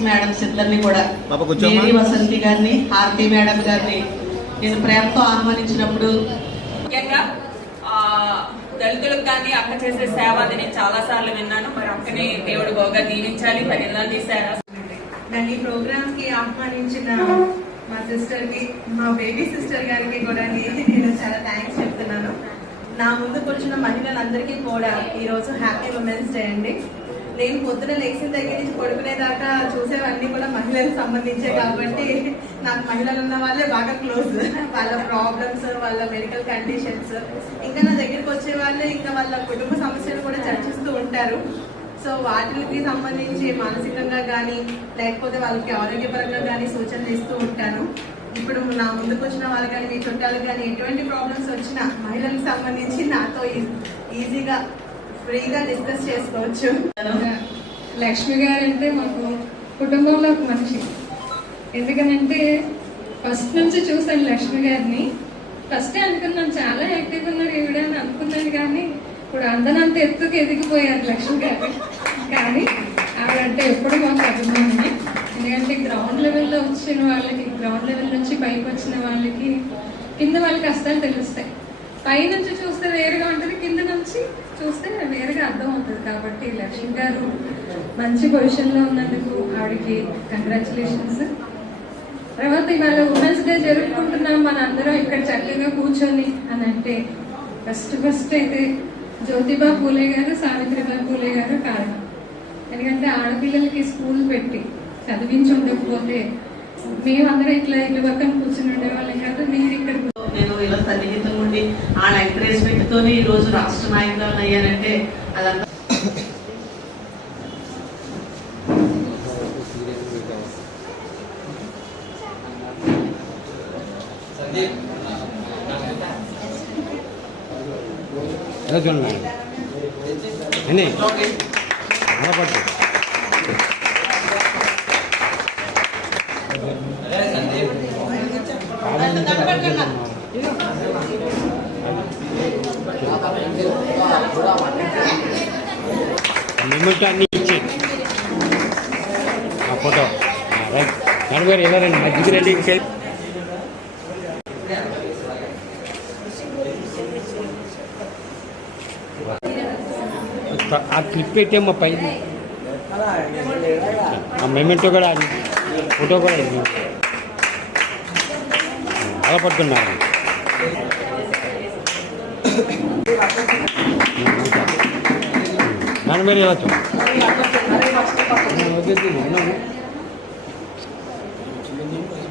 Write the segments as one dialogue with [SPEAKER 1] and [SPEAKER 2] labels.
[SPEAKER 1] Madams ఇద్దరిని కూడా. Mary Vasanthi గారిని హారతి మేడం గారిని. నేను ప్రేమతో ఆహ్వానించినప్పుడు
[SPEAKER 2] ముఖ్యంగా ఆ, దళితులకు కానీ అక్క చేసే సేవ అది నేను చాలా సార్లు విన్నాను. మరి అక్కని దేవుడు బాగా దీవించాలి మరి ఇలాంటి సేవ
[SPEAKER 3] నన్ను ఈ ప్రోగ్రామ్కి ఆహ్వానించిన మా సిస్టర్కి మా బేబీ సిస్టర్ గారికి కూడా నేను నేను చాలా థ్యాంక్స్ చెప్తున్నాను. నా ముందుకు వచ్చిన మహిళలందరికీ కూడా ఈ రోజు హ్యాపీ ఉమెన్స్ డే అండి. నేను పొద్దున లేచిన దగ్గర నుంచి పడుకునేదాకా చూసేవన్నీ కూడా మహిళలకు సంబంధించే కాబట్టి నాకు మహిళలు ఉన్న వాళ్ళే బాగా క్లోజ్. వాళ్ళ ప్రాబ్లమ్స్ వాళ్ళ మెడికల్ కండిషన్స్. ఇంకా నా దగ్గరికి వచ్చే వాళ్ళే ఇంకా వాళ్ళ కుటుంబ సమస్యలు కూడా చర్చిస్తూ ఉంటారు. సో వాటికి సంబంధించి మానసికంగా కానీ లేకపోతే వాళ్ళకి ఆరోగ్యపరంగా కానీ సూచనలు ఇస్తూ ఉంటాను. ఇప్పుడు నా ముందుకు వచ్చిన వాళ్ళు కానీ మీ చుట్టాలు కానీ ఎటువంటి ప్రాబ్లమ్స్ వచ్చినా మహిళలకు సంబంధించి నాతో ఈ- ఈజీగా ఫ్రీగా డిస్కస్ చేసుకోవచ్చు.
[SPEAKER 4] లక్ష్మి గారు అంటే మాకు కుటుంబంలో ఒక మనిషి. ఎందుకనంటే ఫస్ట్ నుంచి చూసాను లక్ష్మి గారిని. ఫస్ట్ అనుకున్నాను చాలా యాక్టివ్ ఉన్నారు ఈవిడ అని అనుకున్నాను కానీ ఇప్పుడు అందనంత ఎత్తుకు ఎదిగిపోయారు లక్ష్మి గారు. కానీ ఆవిడంటే ఎప్పుడు మాకు అభిమానమే. ఎందుకంటే గ్రౌండ్ లెవెల్లో వచ్చిన వాళ్ళకి గ్రౌండ్ లెవెల్ నుంచి పైకి వచ్చిన వాళ్ళకి కింద వాళ్ళ కష్టాలు తెలుస్తాయి. పై నుంచి చూస్తే వేరుగా ఉంటుంది కింద నుంచి చూస్తే వేరుగా అర్థం అవుతుంది కాబట్టి లక్ష్మి గారు మంచి పొజిషన్లో ఉన్నందుకు ఆవిడకి కంగ్రాచులేషన్స్ తర్వాత ఇవాళ ఉమెన్స్ డే జరుపుకుంటున్నాం మన అందరం ఇక్కడ చక్కగా కూర్చొని అని అంటే ఫస్ట్ ఫస్ట్ అయితే జ్యోతిబా పూలే గారు సావిత్రిబా పూలే గారు కారణం. ఎందుకంటే ఆడపిల్లలకి స్కూల్ పెట్టి చదివించి ఉండకపోతే మేమందరం ఇట్లా ఇటు పక్కన కూర్చుని ఉండేవాళ్ళం కాదు మీరు ఇక్కడ
[SPEAKER 1] ఈ రోజు రాష్ట్ర నాయకురాలు అయ్యానంటే అదంతా
[SPEAKER 5] ఎలా నిమిషాన్ని మేడం ఆ ఫోటో. ఆ, ఎవరండి మేడం గారు మధ్యకి రండి. ఇంకా ఆ క్లిప్ పెట్టేమ్మా పై ఆ మెమెంటో కూడా ఫోటో కూడా అలా పడుతున్నారు మేడం మీరు ఇలా చూడండి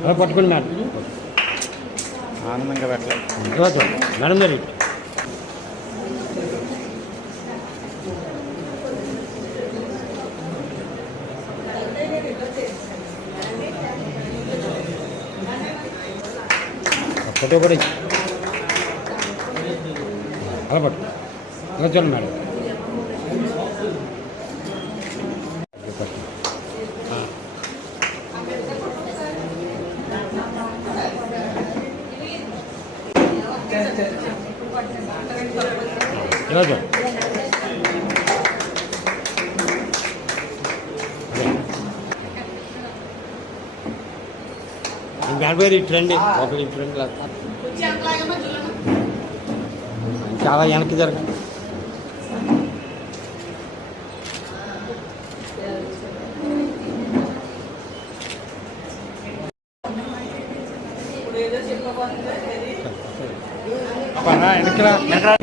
[SPEAKER 5] అలా పట్టుకోండి మేడం
[SPEAKER 6] ఆనందంగా పెట్టలేదు
[SPEAKER 5] ఇలా చూడండి మేడం గారు ఇటు. ఆ ఫోటో కూడా ఇచ్చి అలా పట్టు ఇలా చూడండి మేడం ఆ. ఇలా చూడండి గాడిపోయారు ఇటు రండి చాలా వెనక్కి జరగండి అబ్బా, వెనక్కి రా, వెనక్కి రా.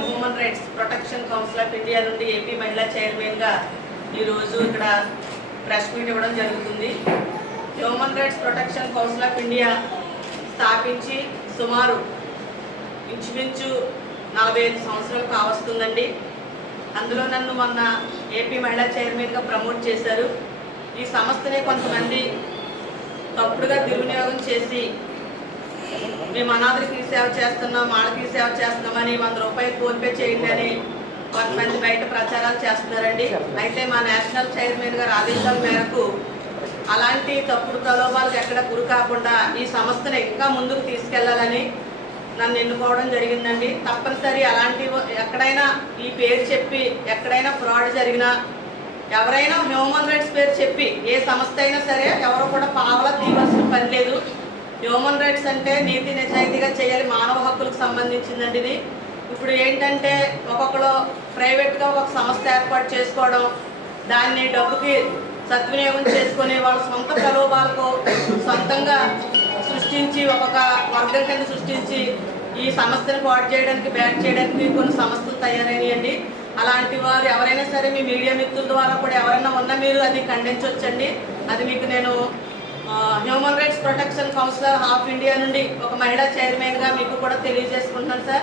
[SPEAKER 1] Human rights protection council of India నుండి ఏపీ మహిళా చైర్మన్గా ఈరోజు ఇక్కడ ప్రెస్ మీట్ ఇవ్వడం జరుగుతుంది. Human rights protection council of India స్థాపించి సుమారు ఇంచుమించు నలభై ఐదు సంవత్సరాలు కావస్తుందండి. అందులో నన్ను మొన్న ఏపీ మహిళా చైర్మన్గా ప్రమోట్ చేశారు. ఈ సంస్థని కొంతమంది తప్పుడుగా దుర్వినియోగం చేసి మేము అనాథులకి సేవ చేస్తున్నాం వాళ్ళకి సేవ చేస్తున్నామని వంద రూపాయలు ఫోన్పే చేయండి అని కొంతమంది బయట ప్రచారాలు చేస్తున్నారండి. అయితే మా నేషనల్ చైర్మన్ గారు ఆదేశాల మేరకు అలాంటి తప్పుడు ప్రలోభాలకు ఎక్కడ గురి కాకుండా ఈ సంస్థను ఇంకా ముందుకు తీసుకెళ్ళాలని నన్ను ఎన్నుకోవడం జరిగిందండి. తప్పనిసరి అలాంటి ఎక్కడైనా ఈ పేరు చెప్పి ఎక్కడైనా ఫ్రాడ్ జరిగినా ఎవరైనా హ్యూమన్ రైట్స్ పేరు చెప్పి ఏ సంస్థ అయినా సరే ఎవరు కూడా పావలా తీయవలసిన పని లేదు. హ్యూమన్ రైట్స్ అంటే నీతి నిజాయితీగా చేయాలి మానవ హక్కులకు సంబంధించిందండి ఇది. ఇప్పుడు ఏంటంటే ఒక్కొక్కరు ప్రైవేట్గా ఒక సంస్థ ఏర్పాటు చేసుకోవడం దాన్ని డబ్బుకి సద్వినియోగం చేసుకునే వాళ్ళ సొంత ప్రలోభాలకు సొంతంగా సృష్టించి ఒక వర్గం కింద సృష్టించి ఈ సంస్థను పాటు చేయడానికి బ్యాక్ చేయడానికి కొన్ని సంస్థలు తయారైనాయండి. అలాంటి వారు ఎవరైనా సరే మీ మీడియా మిత్రుల ద్వారా కూడా ఎవరైనా ఉన్నా మీరు అది ఖండించవచ్చండి. అది మీకు నేను human rights protection councillor of India నుండి ఒక మహిళా చైర్మన్గా మీకు కూడా తెలియజేసుకుంటున్నాను సార్.